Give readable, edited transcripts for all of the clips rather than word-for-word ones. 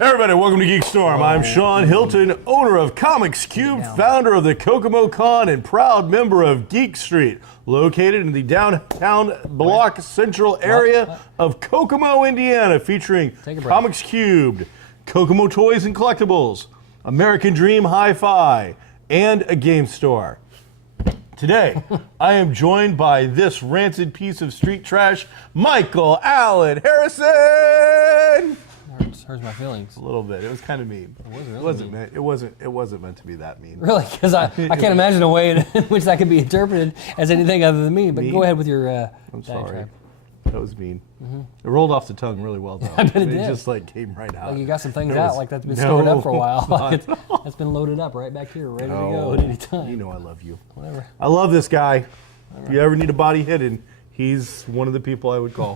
Everybody, welcome to GeekStorm. I'm Sean Hilton, owner of Comics Cube, founder of the Kokomo Con, and proud member of Geek Street, located in the downtown block central area of Kokomo, Indiana, featuring Comics Cube, Kokomo Toys and Collectibles, American Dream Hi-Fi, and a game store. Today, I am joined by this rancid piece of street trash, Michael Allen Harrison. Hurts my feelings. A little bit. It was kind of mean. It wasn't meant. It wasn't meant to be that mean. Really? Because I can't imagine a way in which that could be interpreted as anything other than mean. But go ahead with your. I'm sorry. That was mean. Mm-hmm. It rolled off the tongue really well, though. I bet it did. Just came right out. Like you got some things out like that's been stored up for a while. Like that's been loaded up right back here, ready to go at any time. You know I love you. Whatever. I love this guy. If you ever need a body hidden, he's one of the people I would call.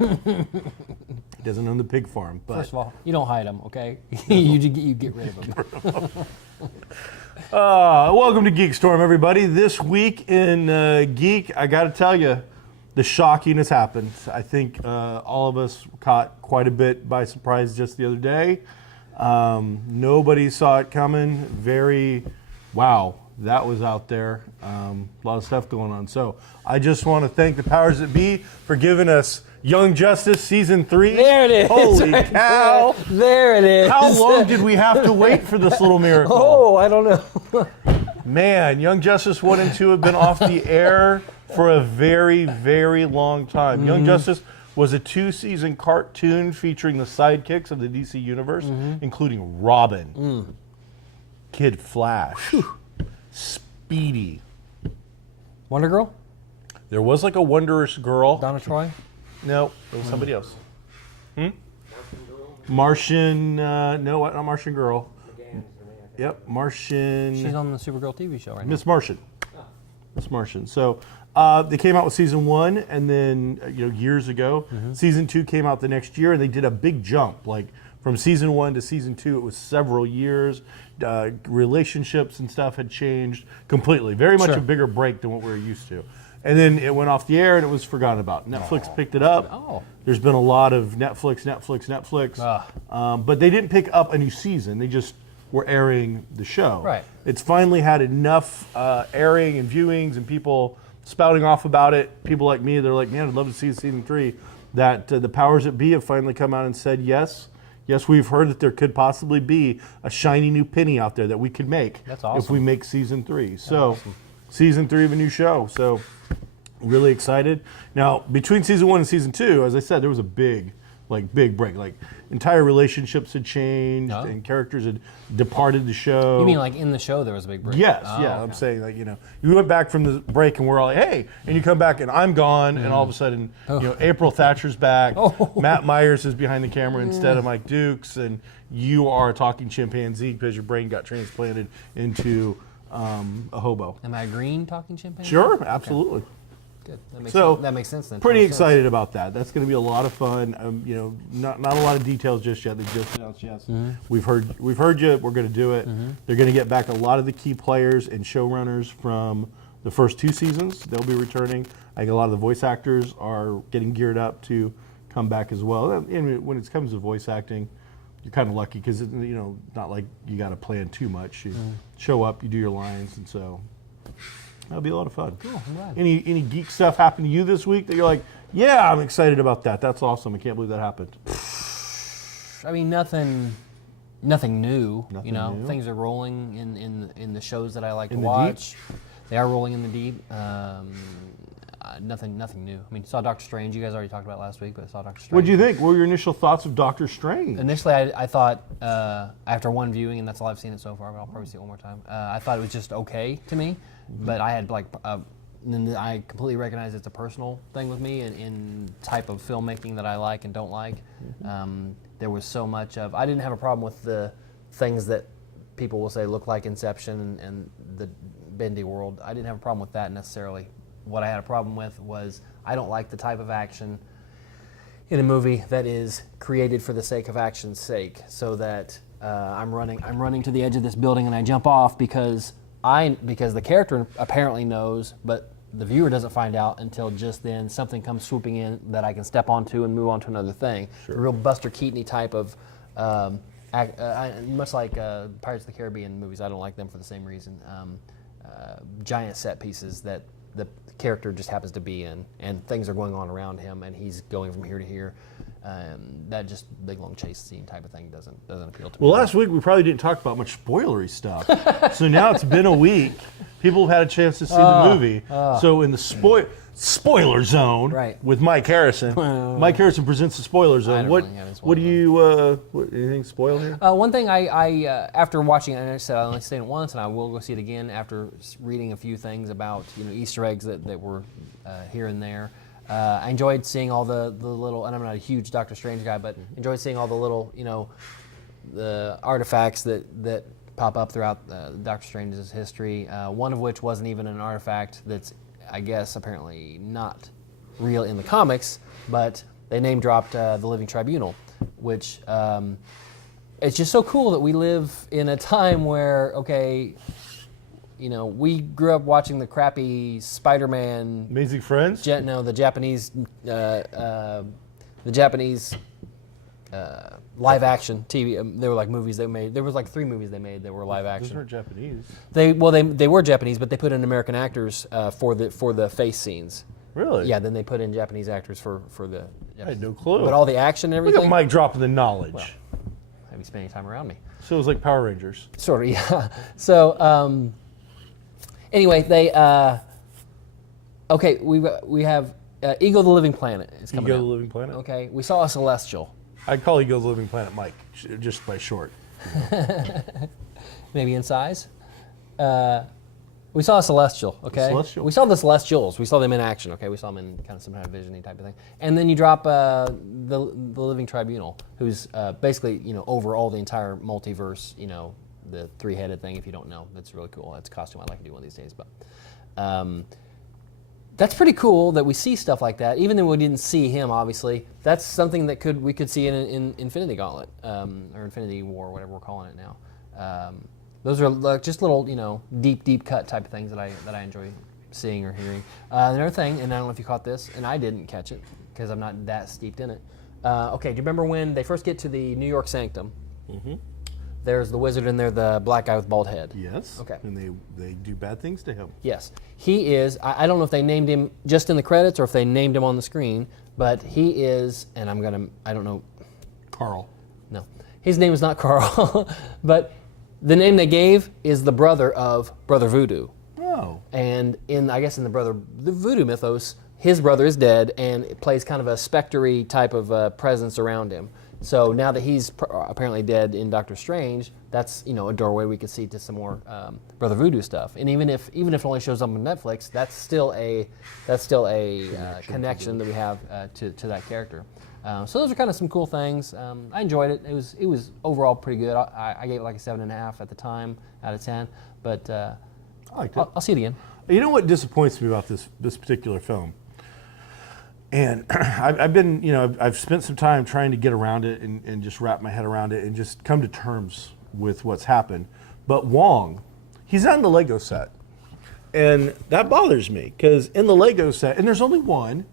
He doesn't own the pig farm. But first of all, you don't hide him, okay? you get rid of him. Welcome to GeekStorm, everybody. This week in Geek, I got to tell you, the shocking has happened. I think all of us caught quite a bit by surprise just the other day. Nobody saw it coming. Wow, that was out there. A lot of stuff going on. So I just want to thank the powers that be for giving us Young Justice Season 3. There it is. Holy cow. There it is. How long did we have to wait for this little miracle? Oh, I don't know. Man, Young Justice 1 and 2 have been off the air for a very, very long time. Mm-hmm. Young Justice was a 2-season cartoon featuring the sidekicks of the DC Universe, including Robin, Kid Flash, Speedy. Wonder Girl? There was like a Wondrous Girl. Donna Troy? No, it was somebody else. Martian, no, not Martian Girl. Yep, Martian. She's on the Supergirl TV show right now. Miss Martian. Miss Martian. So they came out with Season 1, and then years ago, Season 2 came out the next year, and they did a big jump. Like from Season 1 to Season 2, it was several years. Relationships and stuff had changed completely. Very much a bigger break than what we were used to. And then it went off the air and it was forgotten about. Netflix picked it up. There's been a lot of Netflix. But they didn't pick up a new season. They just were airing the show. Right. It's finally had enough airing and viewings and people spouting off about it. People like me, they're like, man, I'd love to see Season 3. That the powers that be have finally come out and said, yes, we've heard that there could possibly be a shiny new penny out there that we could make. That's awesome. If we make Season 3. So, Season 3 of a new show. So, really excited. Now, between Season 1 and Season 2, as I said, there was a big break. Like, entire relationships had changed and characters had departed the show. You mean like in the show there was a big break? Yes, yeah. I'm saying you went back from the break and we're all like, hey, and you come back and I'm gone and all of a sudden, April Thatcher's back. Matt Myers is behind the camera instead of Mike Dukes, and you are a talking chimpanzee because your brain got transplanted into a hobo. Am I a green talking chimpanzee? Sure, absolutely. Okay. Good. That makes sense then. Pretty excited about that. That's going to be a lot of fun. Not a lot of details just yet. They just announced yes. We've heard you. We're going to do it. They're going to get back a lot of the key players and showrunners from the first 2 seasons. They'll be returning. I think a lot of the voice actors are getting geared up to come back as well. And when it comes to voice acting, you're kind of lucky because not like you got to plan too much. You show up, you do your lines, and so. That'll be a lot of fun. Cool, I'm glad. Any geek stuff happened to you this week that you're like, yeah, I'm excited about that. That's awesome. I can't believe that happened. I mean, nothing new. Nothing new. Things are rolling in the shows that I like to watch. They are rolling in the deep. Nothing new. I mean, saw Doctor Strange. You guys already talked about it last week, but I saw Doctor Strange. What did you think? What were your initial thoughts of Doctor Strange? Initially, I thought after one viewing, and that's all I've seen it so far, but I'll probably see it one more time. I thought it was just okay to me, but I had I completely recognize it's a personal thing with me in type of filmmaking that I like and don't like. There was so much of I didn't have a problem with the things that people will say look like Inception and the bendy world. I didn't have a problem with that necessarily. What I had a problem with was I don't like the type of action in a movie that is created for the sake of action's sake, so that I'm running to the edge of this building and I jump off because the character apparently knows, but the viewer doesn't find out until just then something comes swooping in that I can step onto and move on to another thing. Sure. A real Buster Keaton-y type of, much like Pirates of the Caribbean movies. I don't like them for the same reason. Giant set pieces that the character just happens to be in, and things are going on around him, and he's going from here to here. That just big long chase scene type of thing doesn't appeal to me. Well, last week we probably didn't talk about much spoilery stuff. So now it's been a week. People have had a chance to see the movie. So in the spoiler zone Right. with Mike Harrison. Mike Harrison presents the spoiler zone. don't really have any What do you anything spoil here? One thing I after watching it, and I said I only seen it once, and I will go see it again after reading a few things about Easter eggs that were here and there. I enjoyed seeing all the little, and I'm not a huge Doctor Strange guy, but enjoyed seeing all the little the artifacts that pop up throughout Doctor Strange's history. One of which wasn't even an artifact that's, I guess, apparently not real in the comics, but they name dropped the Living Tribunal, which it's just so cool that we live in a time where, we grew up watching the crappy Spider-Man, Amazing Friends? the Japanese live action TV. They were like movies they made. There was like 3 movies they made that were live action. Those aren't Japanese. They were Japanese, but they put in American actors for the face scenes. Really? Yeah, then they put in Japanese actors for the. I had no clue. But all the action and Look everything. at Mike dropping the knowledge. Well, have you spent any time around me? So it was like Power Rangers. Sort of, yeah. So anyway, they we have Ego the Living Planet. It's coming Ego out. the Living Planet? Okay, we saw a Celestial. I'd call Ego the Living Planet Mike, just by short. Maybe in size. We saw a Celestial, okay? Celestial? We saw the Celestials. We saw them in action, okay? We saw them in kind of some kind of vision-y type of thing. And then you drop the Living Tribunal, who's basically, over all the entire multiverse, the 3-headed thing, if you don't know. That's really cool. That's a costume I'd like to do one of these days. But that's pretty cool that we see stuff like that. Even though we didn't see him, obviously, that's something that we could see in Infinity Gauntlet, or Infinity War, whatever we're calling it now. Those are like just little, deep cut type of things that I enjoy seeing or hearing. Another thing, and I don't know if you caught this, and I didn't catch it because I'm not that steeped in it. Okay, do you remember when they first get to the New York Sanctum? Mm-hmm. There's the wizard in there, the black guy with bald head. Yes. Okay. And they do bad things to him. Yes. He is, I don't know if they named him just in the credits or if they named him on the screen, but he is, and I don't know. Carl. No. His name is not Carl, but the name they gave is the brother of Brother Voodoo. Oh. And the Voodoo mythos, his brother is dead, and it plays kind of a spectre-y type of presence around him. So now that he's apparently dead in Doctor Strange, that's a doorway we could see to some more Brother Voodoo stuff. And even if it only shows up on Netflix, that's still a connection that we have to that character. So those are kind of some cool things. I enjoyed it. It was overall pretty good. I gave it like a 7.5 at the time out of 10. But I liked it. I'll see it again. You know what disappoints me about this particular film? And I've spent some time trying to get around it and just wrap my head around it and just come to terms with what's happened. But Wong, he's not in the Lego set. And that bothers me because in the Lego set, and there's only one,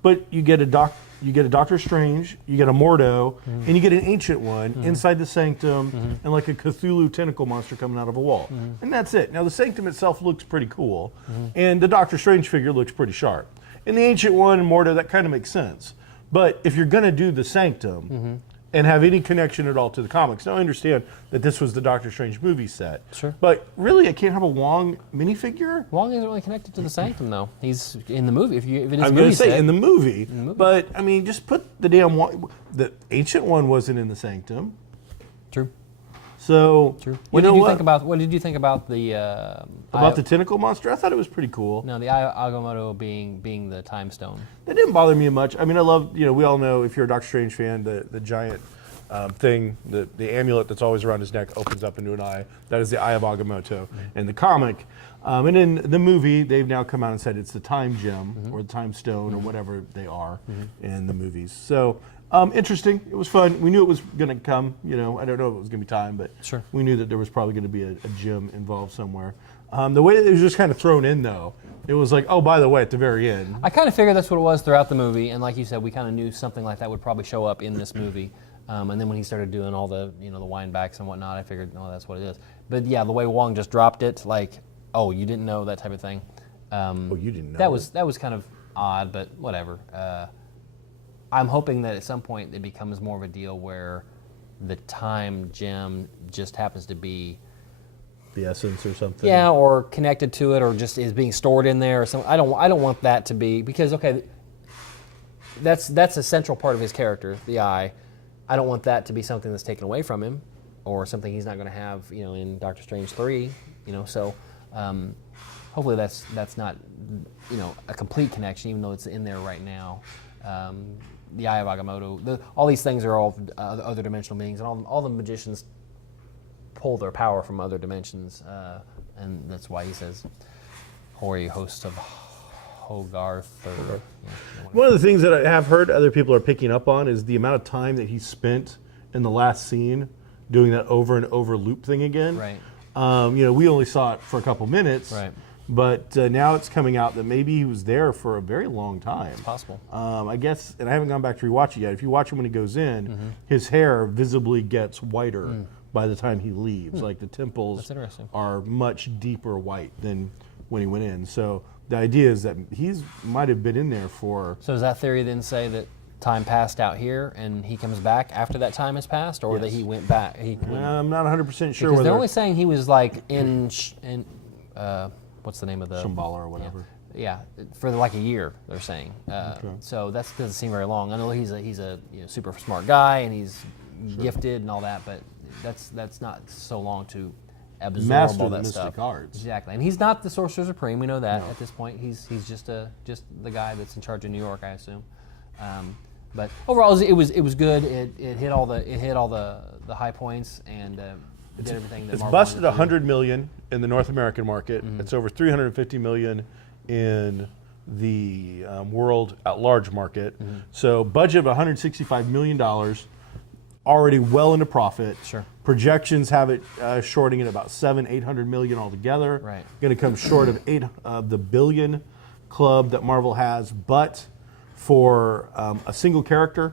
but you get a Doctor Strange, you get a Mordo, and you get an Ancient One inside the Sanctum, and like a Cthulhu tentacle monster coming out of a wall. And that's it. Now the Sanctum itself looks pretty cool, and the Doctor Strange figure looks pretty sharp. And the Ancient One and Mordo, that kind of makes sense. But if you're going to do the Sanctum and have any connection at all to the comics, now I understand that this was the Doctor Strange movie set. Sure. But really, I can't have a Wong minifigure? Wong isn't really connected to the Sanctum, though. He's in the movie. If it is I'm going to say in the movie. But, I mean, just put the damn Wong. The Ancient One wasn't in the Sanctum. True. So, True. What did you think about the... about the tentacle monster? I thought it was pretty cool. No, the Agamotto being the time stone. That didn't bother me much. I mean, I love, we all know, if you're a Doctor Strange fan, the giant thing, the amulet that's always around his neck opens up into an eye. That is the Eye of Agamotto in the comic. And in the movie, they've now come out and said it's the Time Gem or the Time Stone or whatever they are in the movies. So interesting. It was fun. We knew it was going to come. I don't know if it was going to be time, but we knew that there was probably going to be a gem involved somewhere. The way that it was just kind of thrown in, though, it was like, oh, by the way, at the very end. I kind of figured that's what it was throughout the movie, and like you said, we kind of knew something like that would probably show up in this movie. And then when he started doing all the, the wind backs and whatnot, I figured, oh, that's what it is. But yeah, the way Wong just dropped it, like, oh, you didn't know, that type of thing. Oh, you didn't know. That was kind of odd, but whatever. I'm hoping that at some point it becomes more of a deal where the time gem just happens to be the essence or something. Yeah, or connected to it, or just is being stored in there or something. I don't want that to be, because okay, that's a central part of his character, the eye. I don't want that to be something that's taken away from him, or something he's not going to have, in Doctor Strange 3. So hopefully that's not, a complete connection, even though it's in there right now. The Eye of Agamotto, all these things are all other dimensional beings, and all the magicians pull their power from other dimensions, and that's why he says, "Hoary hosts of Hogarth." One of the things that I have heard other people are picking up on is the amount of time that he spent in the last scene doing that over and over loop thing again. Right. We only saw it for a couple minutes. Right. But now it's coming out that maybe he was there for a very long time. It's possible. I guess, and I haven't gone back to rewatch it yet. If you watch him when he goes in, his hair visibly gets whiter by the time he leaves. Like the temples are much deeper white than when he went in. So the idea is that he's might have been in there for. So does that theory then say that time passed out here and he comes back after that time has passed, or that he went back? I'm not 100% sure. Because they're only saying he was like in what's the name of the Shambhala or whatever. Yeah, for like a year, they're saying. So that doesn't seem very long. I know he's a super smart guy and he's gifted and all that, but that's not so long to absorb all that stuff. Arts. Exactly, and he's not the Sorcerer Supreme. We know that at this point. He's just the guy that's in charge of New York, I assume. But overall, it was good. It hit all the high points and. Did everything that it's Marvel busted $100 million in the North American market. It's over $350 million in the world at large market. So budget of $165 million, already well into profit. Sure. Projections have it shorting at about $800 million altogether. Right. Going to come short of the billion club that Marvel has, but for a single character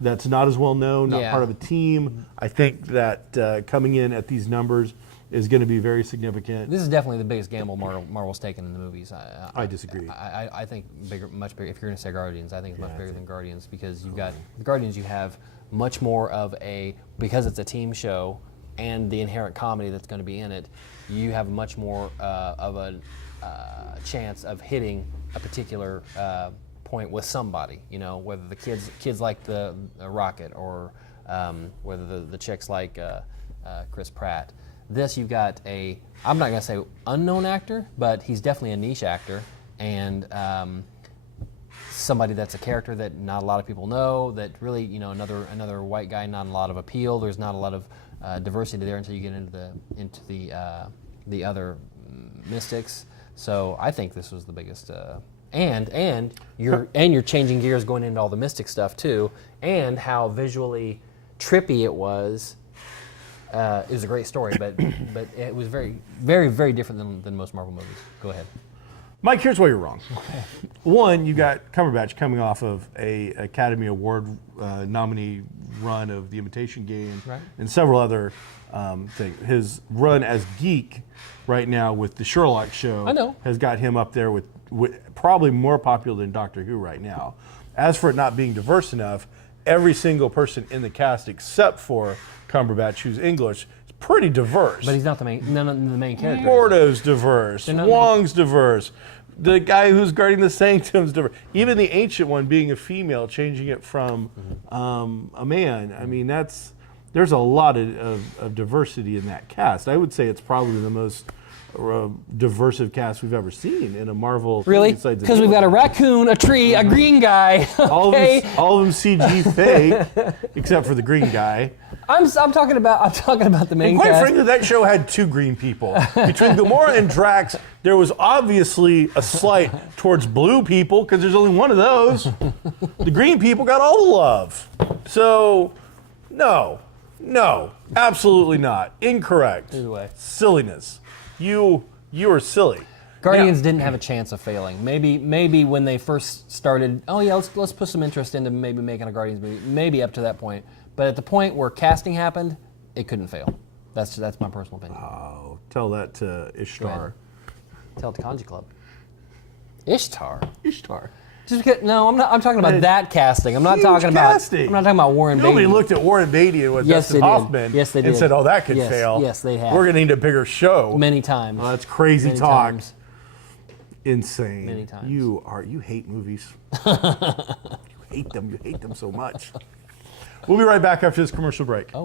that's not as well known, not part of a team. I think that coming in at these numbers is going to be very significant. This is definitely the biggest gamble Marvel's taken in the movies. I disagree. I think much bigger. If you're going to say Guardians, I think it's much bigger than Guardians, because you've got the Guardians. You have much more of because it's a team show and the inherent comedy that's going to be in it. You have much more of a chance of hitting a particular. Point with somebody, whether the kids like the Rocket, or whether the chicks like Chris Pratt. This, you've got I'm not going to say unknown actor, but he's definitely a niche actor, and somebody that's a character that not a lot of people know, that really, another white guy, not a lot of appeal. There's not a lot of diversity there until you get into the other mystics. So I think this was the biggest. And you're changing gears going into all the mystic stuff too, and how visually trippy it was. It was a great story, but it was very, very, very different than most Marvel movies. Go ahead, Mike. Here's why you're wrong. One, you got Cumberbatch coming off of a Academy Award nominee run of The Imitation Game, and several other things. His run as geek right now with the Sherlock show has got him up there with probably more popular than Doctor Who right now. As for it not being diverse enough, every single person in the cast except for Cumberbatch, who's English, is pretty diverse. But he's not none of the main characters. Mordo's diverse. Wong's diverse. The guy who's guarding the Sanctum's diverse. Even the Ancient One being a female, changing it from a man. I mean, there's a lot of diversity in that cast. I would say it's probably the most diverse cast we've ever seen in a Marvel. Really? Because we've got a raccoon, a tree, a green guy. Okay. All of them CG fake, except for the green guy. I'm talking about the main and quite cast. frankly, that show had 2 green people. Between Gamora and Drax, there was obviously a slight towards blue people because there's only one of those. The green people got all the love. So, no, absolutely not. Incorrect. Either way. Silliness. You are silly. Guardians didn't have a chance of failing. Maybe when they first started, let's put some interest into maybe making a Guardians movie. Maybe up to that point. But at the point where casting happened, it couldn't fail. That's my personal opinion. Oh, tell that to Ishtar. Tell it to Kanji Club. Ishtar. Just because, no, I'm not. I'm talking about that casting. I'm not talking casting. about. I'm not talking about Warren Beatty. Nobody looked at Warren Beatty and Dustin Hoffman they and did. said, "Oh, that could fail." Yes, they have. We're going to need a bigger show. Many times. Oh, that's crazy Many talk. times. Insane. Many times. You hate movies. You hate them so much. We'll be right back after this commercial break. Oh.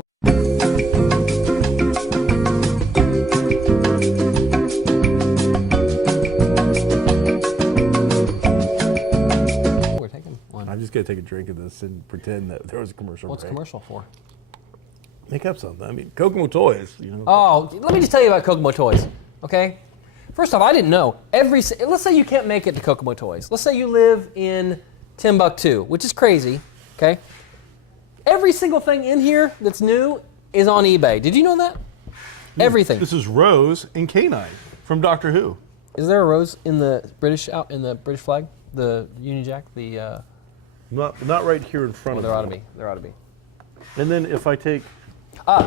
I'm just going to take a drink of this and pretend that there was a commercial What's break. commercial for? Make up something. I mean, Kokomo Toys. Oh, let me just tell you about Kokomo Toys, okay? First off, I didn't know. Let's say you can't make it to Kokomo Toys. Let's say you live in Timbuktu, which is crazy, okay? Every single thing in here that's new is on eBay. Did you know that? Everything. This is Rose and Canine from Doctor Who. Is there a rose in the British flag? The Union Jack? Not right here in front of There me. ought to be. There ought to be. And then if I take...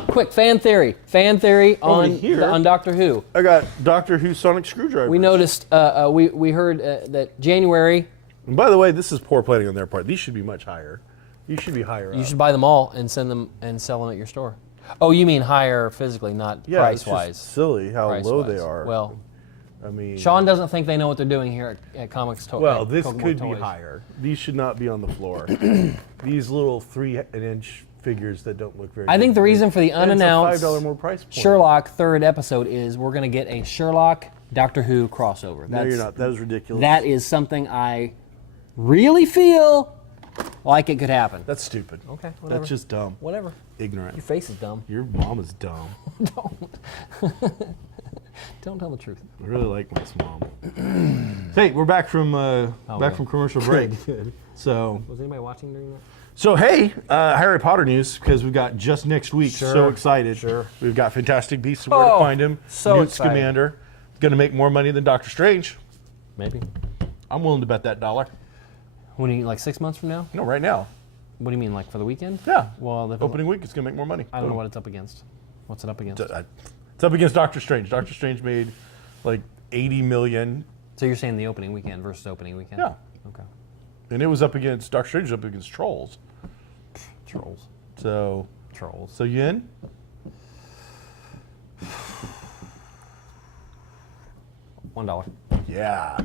Quick, fan theory. Fan theory on Doctor Who. I got Doctor Who sonic screwdriver. We noticed, we heard that January... And by the way, this is poor planning on their part. These should be much higher. These should be higher You up. should buy them all and send them and sell them at your store. Oh, you mean higher physically, not price-wise. It's just silly how low they are. Well, I mean, Sean doesn't think they know what they're doing here at Comics Toys. well, this could be higher. These should not be on the floor. These little 3-inch figures that don't look very I think the reason for the And unannounced it's a $5 more price point. Sherlock third episode is we're going to get a Sherlock Doctor Who crossover. No, you're not. That is ridiculous. That is something I really feel like it could happen. That's stupid. Okay, whatever. That's just dumb. Whatever. Ignorant. Your face is dumb. Your mom is dumb. Don't tell the truth. I really like my mom. Hey, we're back from from commercial break. Good. So Was anybody watching during that? So hey, Harry Potter news because we've got just next week. Sure, So excited. sure. We've got Fantastic Beasts, Where to Find Him, so Newt excited. Scamander. Going to make more money than Doctor Strange. Maybe. I'm willing to bet that dollar. What do you mean, like 6 months from now? No, right now. What do you mean, like for the weekend? Yeah. Well, Opening week, it's going to make more money. I don't know what it's up against. What's it up against? It's up against Doctor Strange. Doctor Strange made like 80 million. So you're saying the opening weekend versus opening weekend? Yeah. Okay. And it was up against, Doctor Strange was up against Trolls. Trolls. So Trolls. you in? $1. Yeah.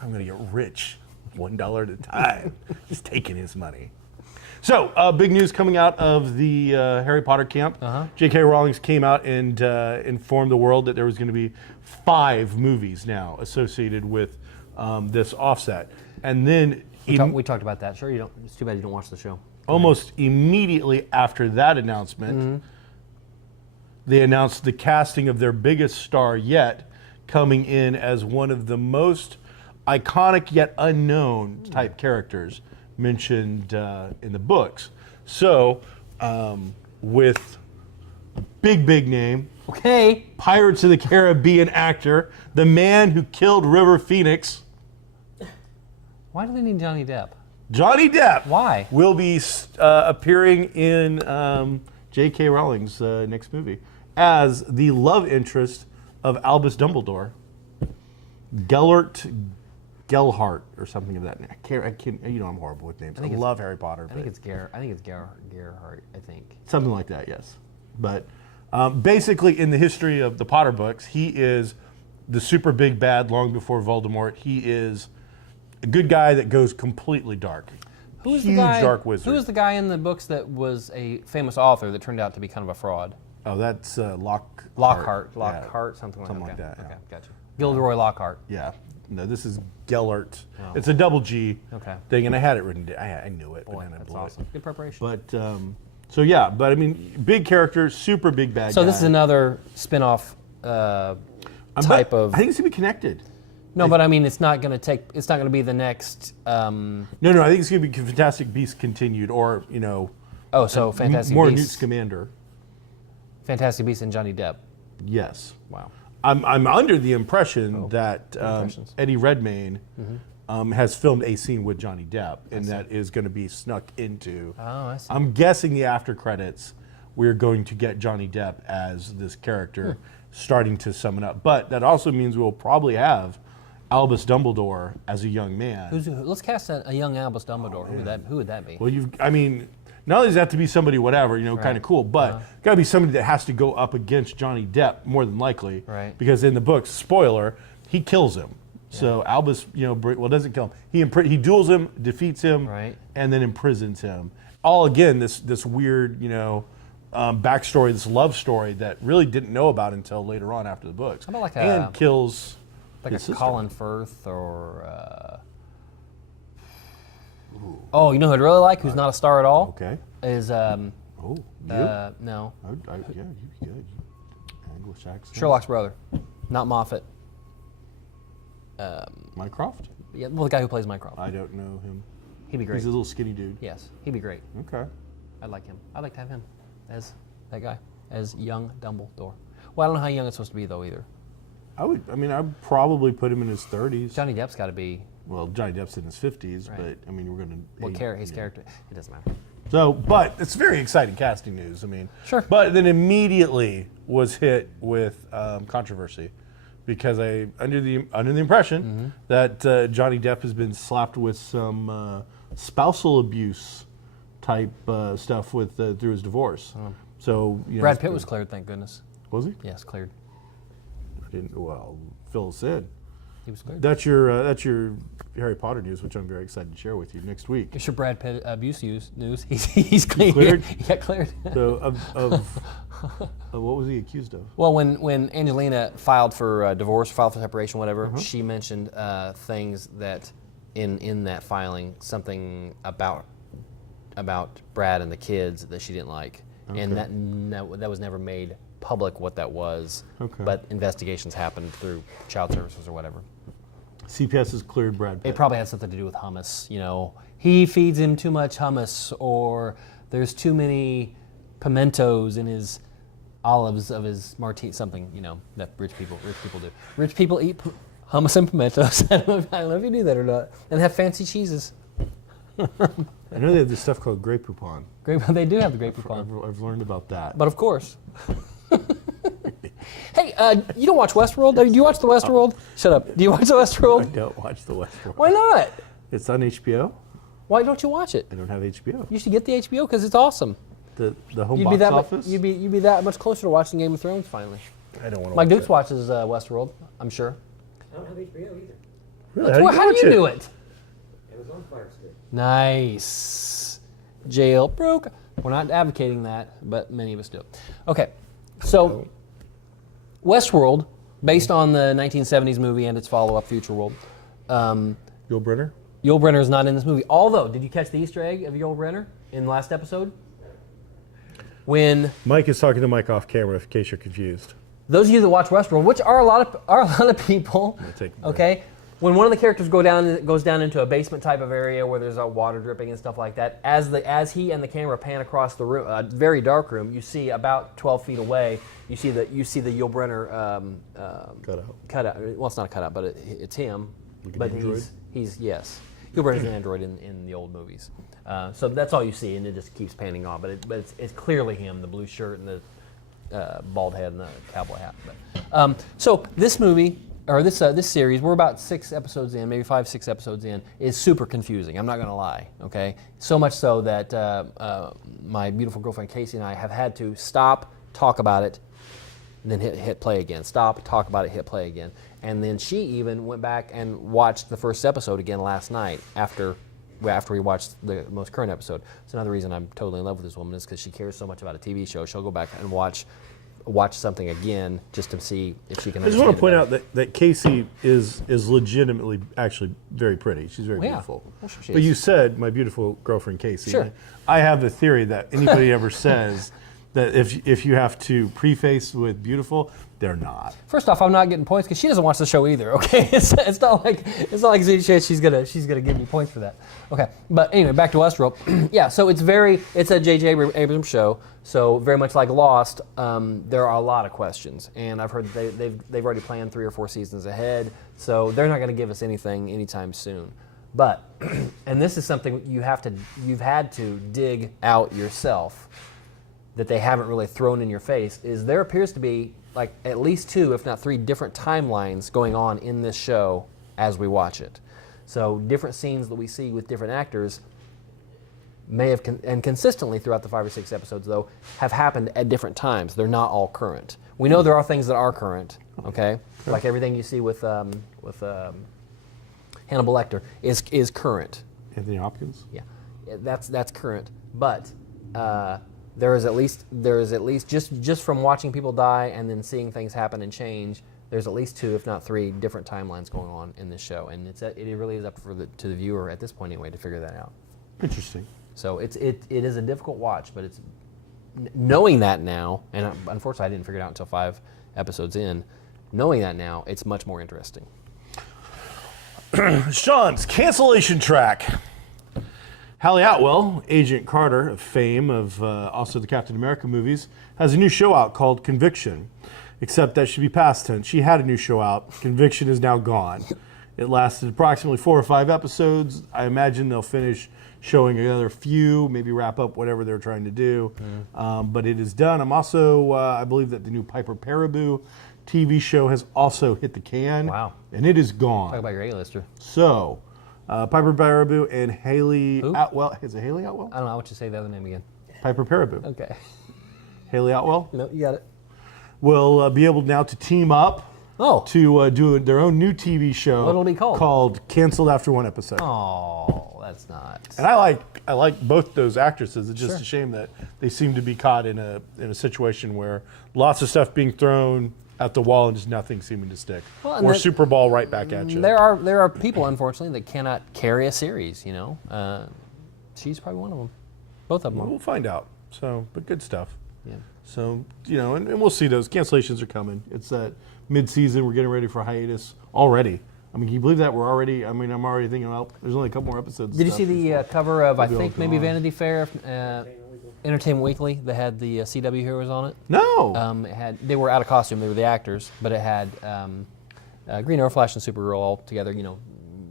I'm going to get rich $1 at a time. Just taking his money. So, big news coming out of the Harry Potter camp. J.K. Rowling came out and informed the world that there was going to be 5 movies now associated with this offset. And then... We talked about that. Sure, you don't. It's too bad you don't watch the show. Almost immediately after that announcement, they announced the casting of their biggest star yet, coming in as one of the most iconic yet unknown type characters mentioned in the books. So, with big name, Okay. Pirates of the Caribbean actor, the man who killed River Phoenix, Why do they need Johnny Depp? Johnny Depp. Why? Will be appearing in J.K. Rowling's next movie as the love interest of Albus Dumbledore, Gellert Gelhart or something of that name. I can't, you know, I'm horrible with names. I love Harry Potter. I think it's Gerhardt. I think Something like that, yes. But basically, in the history of the Potter books, he is the super big bad long before Voldemort. He is a good guy that goes completely dark. Who was huge the guy, dark wizard. Who was the guy in the books that was a famous author that turned out to be kind of a fraud? Oh, that's Lockhart. Lockhart, something like that. Yeah. Okay, gotcha. Gilderoy Lockhart. Yeah. No, this is Gellert. Oh. It's a double G Okay. thing, and I had it written down. I knew it, Boy, but then I that's blew awesome. Good preparation. it. But, so yeah, but I mean, big character, super big bad guy. So this is another spin-off type of... I think it's going to be connected. No, but I mean, it's not going to be the next... No, I think it's going to be Fantastic Beasts continued, or, Oh, so Fantastic more Beasts. Newt's Commander. Fantastic Beasts and Johnny Depp. Yes. Wow. I'm under the impression that Eddie Redmayne has filmed a scene with Johnny Depp, and that is going to be snuck into. Oh, I see. I'm guessing the after credits, we're going to get Johnny Depp as this character starting to summon up. But that also means we'll probably have Albus Dumbledore as a young man. Let's cast a young Albus Dumbledore. Who would that be? Well, not only does it have to be somebody whatever, kind of cool, but got to be somebody that has to go up against Johnny Depp more than likely. Right. Because in the books, spoiler, he kills him. Yeah. So Albus, doesn't kill him. He duels him, defeats him, and then imprisons him. All again, this weird, backstory, this love story that really didn't know about until later on after the books. How about and kills like his a sister. Colin Firth or. Oh, you know who I'd really like, who's not a star at all? Okay. Is you? no. Yeah, you good. English accent. Sherlock's brother, not Moffat. Mycroft? Yeah, well, the guy who plays Mycroft. I don't know him. He'd be great. He's a little skinny dude. Yes, he'd be great. Okay. I'd like him. I'd like to have him as that guy, as young Dumbledore. Well, I don't know how young it's supposed to be though either. I'd probably put him in his 30s. Johnny Depp's got to be. Well, Johnny Depp's in his 50s, Right. but we're going What his character? It doesn't matter. So, but it's very exciting casting news. Sure. But then immediately was hit with controversy because under the impression that Johnny Depp has been slapped with some spousal abuse type stuff through his divorce. So Brad Pitt was cleared, thank goodness. Was he? Yes, cleared. Fill us in. He was cleared. That's your Harry Potter news, which I'm very excited to share with you next week. It's your Brad Pitt abuse news. He's cleared. Cleared? He got cleared. So of what was he accused of? Well, when Angelina filed for divorce, filed for separation, whatever, she mentioned things that in that filing, something about Brad and the kids that she didn't like, and that was never made public what that was. Okay. But investigations happened through child services or whatever. CPS has cleared Brad Pitt. It probably had something to do with hummus. He feeds him too much hummus, or there's too many pimentos in his olives of his martini. Something that rich people do. Rich people eat hummus and pimentos. I don't know if you knew that or not, and have fancy cheeses. I know they have this stuff called Grey Poupon. They do have the Grey Poupon. I've learned about that. But of course. Hey, you don't watch WestWorld? Do you watch the WestWorld? Shut up. Do you watch the I WestWorld? don't watch the WestWorld. Why not? It's on HBO. Why don't you watch it? I don't have HBO. You should get the HBO because it's awesome. The home box office? You'd be that much closer to watching Game of Thrones finally. I don't want to Mike watch Dukes watches WestWorld, I'm sure. I don't have HBO either. Really? How do you do it? Amazon Fire Stick. Nice. Jailbroke. We're not advocating that, but many of us do. Okay, so WestWorld, based on the 1970s movie and its follow-up, Future World. Yul Brynner? Yul Brynner is not in this movie. Although, did you catch the Easter egg of Yul Brynner in the last episode? When Mike is talking to Mike off camera, in case you're confused. those of you that watch WestWorld, which are a lot of people, Take a break. okay, when one of the characters goes down into a basement type of area where there's water dripping and stuff like that, as he and the camera pan across the room, a very dark room, you see about 12 feet away, you see the Yul Brynner cutout. Well, it's not a cutout, but it's him. Like an but android? he's yes, Yul Brynner's an android in the old movies. So that's all you see, and it just keeps panning on. But it's clearly him, the blue shirt and the bald head and the cowboy hat. But, so this movie. Or this series, we're about 6 episodes in, maybe 5, 6 episodes in, is super confusing. I'm not going to lie, okay? So much so that my beautiful girlfriend Casey and I have had to stop, talk about it, and then hit play again. Stop, talk about it, hit play again. And then she even went back and watched the first episode again last night after after we watched the most current episode. It's another reason I'm totally in love with this woman is because she cares so much about a TV show. She'll go back and watch something again just to see if she can. I just want to point out that Casey is legitimately actually very pretty. She's very beautiful. Well, sure she but is. you said my beautiful girlfriend Casey. Sure. I have the theory that anybody ever says that if you have to preface with beautiful, they're not. First off, I'm not getting points because she doesn't watch the show either. Okay, it's not like she's gonna give me points for that. Okay, but anyway, back to Westworld. Yeah, so it's a J.J. Abrams show. So very much like Lost, there are a lot of questions, and I've heard that they've already planned 3 or 4 seasons ahead. So they're not going to give us anything anytime soon. But and this is something you've had to dig out yourself that they haven't really thrown in your face. Is there appears to be like at least 2, if not 3, different timelines going on in this show as we watch it. So different scenes that we see with different actors may have, and consistently throughout the 5 or 6 episodes though, have happened at different times. They're not all current. We know there are things that are current, okay? Sure. Like everything you see with Hannibal Lecter is current. Anthony Hopkins? Yeah, that's current. But there is at least just from watching people die and then seeing things happen and change, there's at least 2, if not 3, different timelines going on in this show, and it really is up to the viewer at this point anyway to figure that out. Interesting. So it is a difficult watch, but it's knowing that now, and unfortunately I didn't figure it out until 5 episodes in. Knowing that now, it's much more interesting. Sean's cancellation track. Hallie Atwell, Agent Carter of fame of also the Captain America movies, has a new show out called Conviction, except that should be past tense. She had a new show out. Conviction is now gone. It lasted approximately 4 or 5 episodes. I imagine they'll finish showing another few, maybe wrap up whatever they're trying to do. But it is done. I'm also, I believe that the new Piper Perabo TV show has also hit the can. Wow. And it is gone. Talk about your A-lister. So, Piper Perabo and Haley Atwell. Is it Haley Atwell? I don't know. I want you to say the other name again. Piper Perabo. Okay. Haley Atwell No, you got it. will be able now to team up to do their own new TV show. What'll it be called? Called Canceled After One Episode. Oh, that's not. And I like both those actresses. It's just a shame that they seem to be caught in a situation where lots of stuff being thrown at the wall and just nothing seeming to stick. Well, or Super Bowl right back at you. There are people, unfortunately, that cannot carry a series. You know, she's probably one of them. Both of them. Well, we'll find out. So, but good stuff. Yeah. So, and we'll see those. Cancellations are coming. It's that mid-season. We're getting ready for hiatus already. I mean, can you believe that we're already, I'm already thinking, well, there's only a couple more episodes. Did you see the cover of, I think, maybe on. Vanity Fair, Entertainment Weekly, that had the CW heroes on it? No. They were out of costume, they were the actors, but it had Green Arrow, Flash, and Supergirl all together,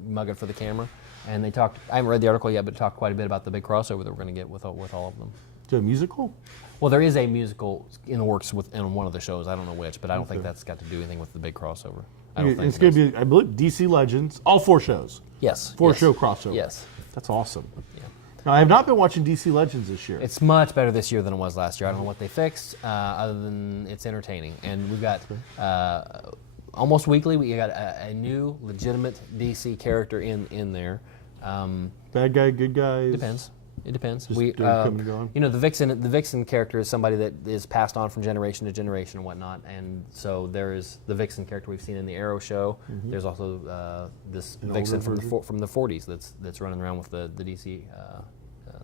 mugging for the camera. And they talked, I haven't read the article yet, but talked quite a bit about the big crossover that we're going to get with all of them. Is it a musical? Well, there is a musical in the works in one of the shows. I don't know which, but I don't think that's got to do anything with the big crossover. I don't think it's going to be, I believe, DC Legends, all 4 shows. Yes. 4-show crossover. Yes. That's awesome. Yeah. Now, I have not been watching DC Legends this year. It's much better this year than it was last year. I don't know what they fixed, other than it's entertaining. And we've got almost weekly. We got a new legitimate DC character in there. Bad guy, good guys. Depends. It depends. Just coming and going? The Vixen character is somebody that is passed on from generation to generation and whatnot. And so there is the Vixen character we've seen in the Arrow show. Mm-hmm. There's also this Vixen from the 40s that's running around with the DC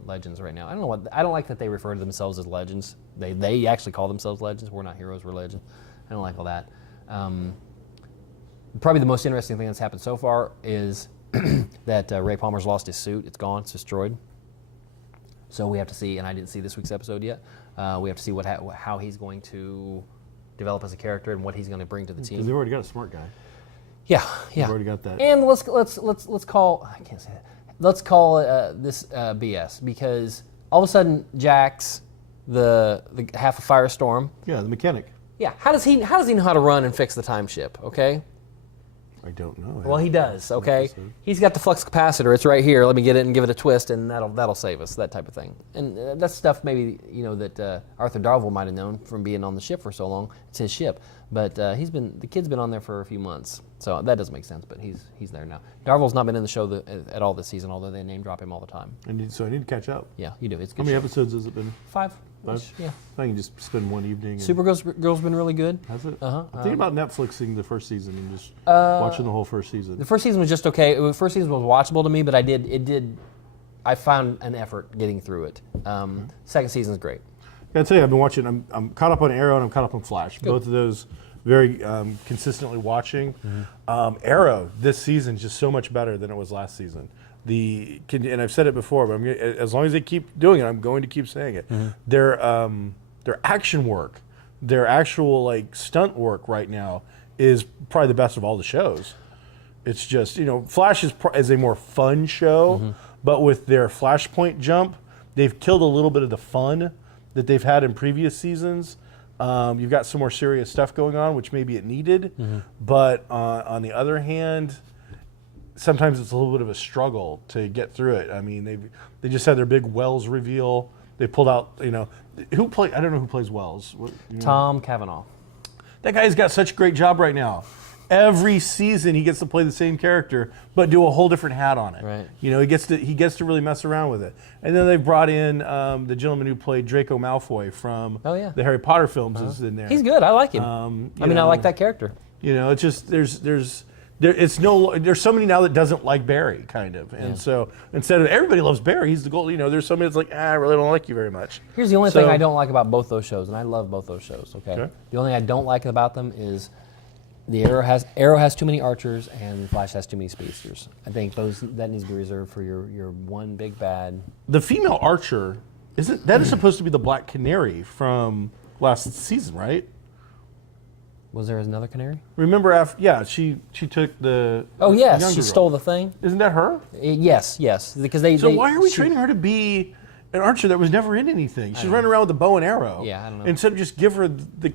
Legends right now. I don't like that they refer to themselves as Legends. They actually call themselves Legends. We're not heroes, we're Legends. I don't like all that. Probably the most interesting thing that's happened so far is that Ray Palmer's lost his suit. It's gone. It's destroyed. So we have to see, and I didn't see this week's episode yet. We have to see how he's going to develop as a character and what he's going to bring to the team. Because they've already got a smart guy. Yeah. They've already got that. And let's call, I can't say that. Let's call this BS, because all of a sudden Jax, the half of Firestorm. Yeah, the mechanic. Yeah. How does he know how to run and fix the time ship? Okay. I don't know. Well, he does, okay? He's got the flux capacitor. It's right here. Let me get it and give it a twist, and that'll save us, that type of thing. And that's stuff maybe, that Arthur Darvill might have known from being on the ship for so long. It's his ship. But the kid's been on there for a few months. So that doesn't make sense, but he's there now. Darvel's not been in the show at all this season, although they name drop him all the time. So I need to catch up. Yeah, you do. It's a How good. many show. episodes has it been? 5. Five? Yeah. I can just spend one evening. And Supergirl's been really good. Has it? Uh-huh. I'm thinking about Netflixing the first season and just watching the whole first season. The first season was just okay. The first season was watchable to me, but I found an effort getting through it. Second season's great. I gotta tell you, I've been watching. I'm caught up on Arrow and I'm caught up on Flash. Good. Both of those very consistently watching. Arrow this season is just so much better than it was last season. And I've said it before, but as long as they keep doing it, I'm going to keep saying it. Their action work, their actual like stunt work right now is probably the best of all the shows. It's just Flash is a more fun show, but with their Flashpoint jump, they've killed a little bit of the fun that they've had in previous seasons. You've got some more serious stuff going on, which maybe it needed, but on the other hand, sometimes it's a little bit of a struggle to get through it. I mean, they just had their big Wells reveal. They pulled out, I don't know who plays Wells. Tom Cavanaugh. That guy's got such a great job right now. Every season he gets to play the same character, but do a whole different hat on it. Right. He gets to really mess around with it. And then they brought in the gentleman who played Draco Malfoy from the Harry Potter films is in there. He's good. I like him. I like that character. It's just there's so many now that doesn't like Barry, kind of. And so instead of everybody loves Barry, he's the goal. There's somebody that's like, I really don't like you very much. Here's the only thing I don't like about both those shows, and I love both those shows, okay? The only thing I don't like about them is the Arrow has too many archers and Flash has too many speedsters. I think that needs to be reserved for your one big bad. The female archer, is supposed to be the Black Canary from last season, right? Was there another canary? Remember, she took the. Oh yes, younger she girl. stole the thing. Isn't that her? Yes, because they. So why are we training her to be an archer that was never in anything? She's running around with a bow and arrow. Yeah, I don't know. Instead of just give her the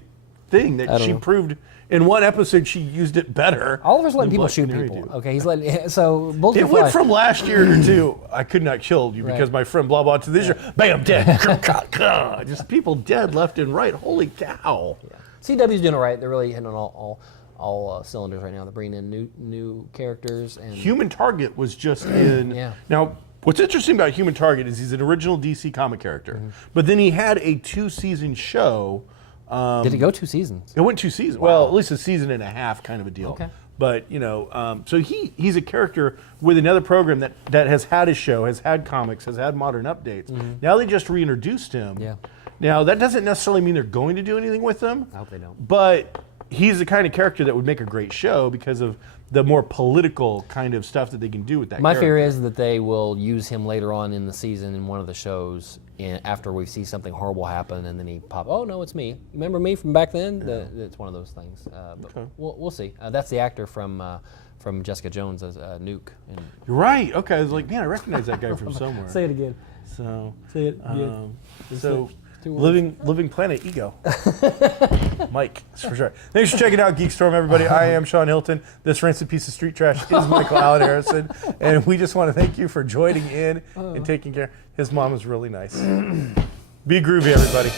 thing that she proved in one episode, she used it better. Oliver's letting people Black shoot Canary people. do. Okay, he's letting. So Bullets It Will went Fly. from last year to I could not kill you because my friend blah blah to this year, bam, dead. Just people dead left and right. Holy cow! Yeah. CW's doing it right. They're really hitting on all cylinders right now. They're bringing in new characters and Human Target was just in. Yeah. Now, what's interesting about Human Target is he's an original DC comic character, but then he had a 2-season show. did it go 2 seasons? It went 2 seasons. Well, at least a season and a half, kind of a deal. Okay. But so he's a character with another program that has had a show, has had comics, has had modern updates. Now they just reintroduced him. Yeah. Now that doesn't necessarily mean they're going to do anything with him. I hope they don't. But he's the kind of character that would make a great show because of the more political kind of stuff that they can do with that. My character. fear is that they will use him later on in the season in one of the shows after we see something horrible happen, and then he oh no, it's me. Remember me from back then? It's one of those things. But we'll see. That's the actor from Jessica Jones as Nuke. You're right. Okay, I was like, man, I recognize that guy from somewhere. Say it again. So Say it again. So living planet ego. Mike, for sure. Thanks for checking out GeekStorm, everybody. I am Sean Hilton. This rancid piece of street trash is Michael Allen Harrison, and we just want to thank you for joining in and taking care. His mom is really nice. Be groovy, everybody.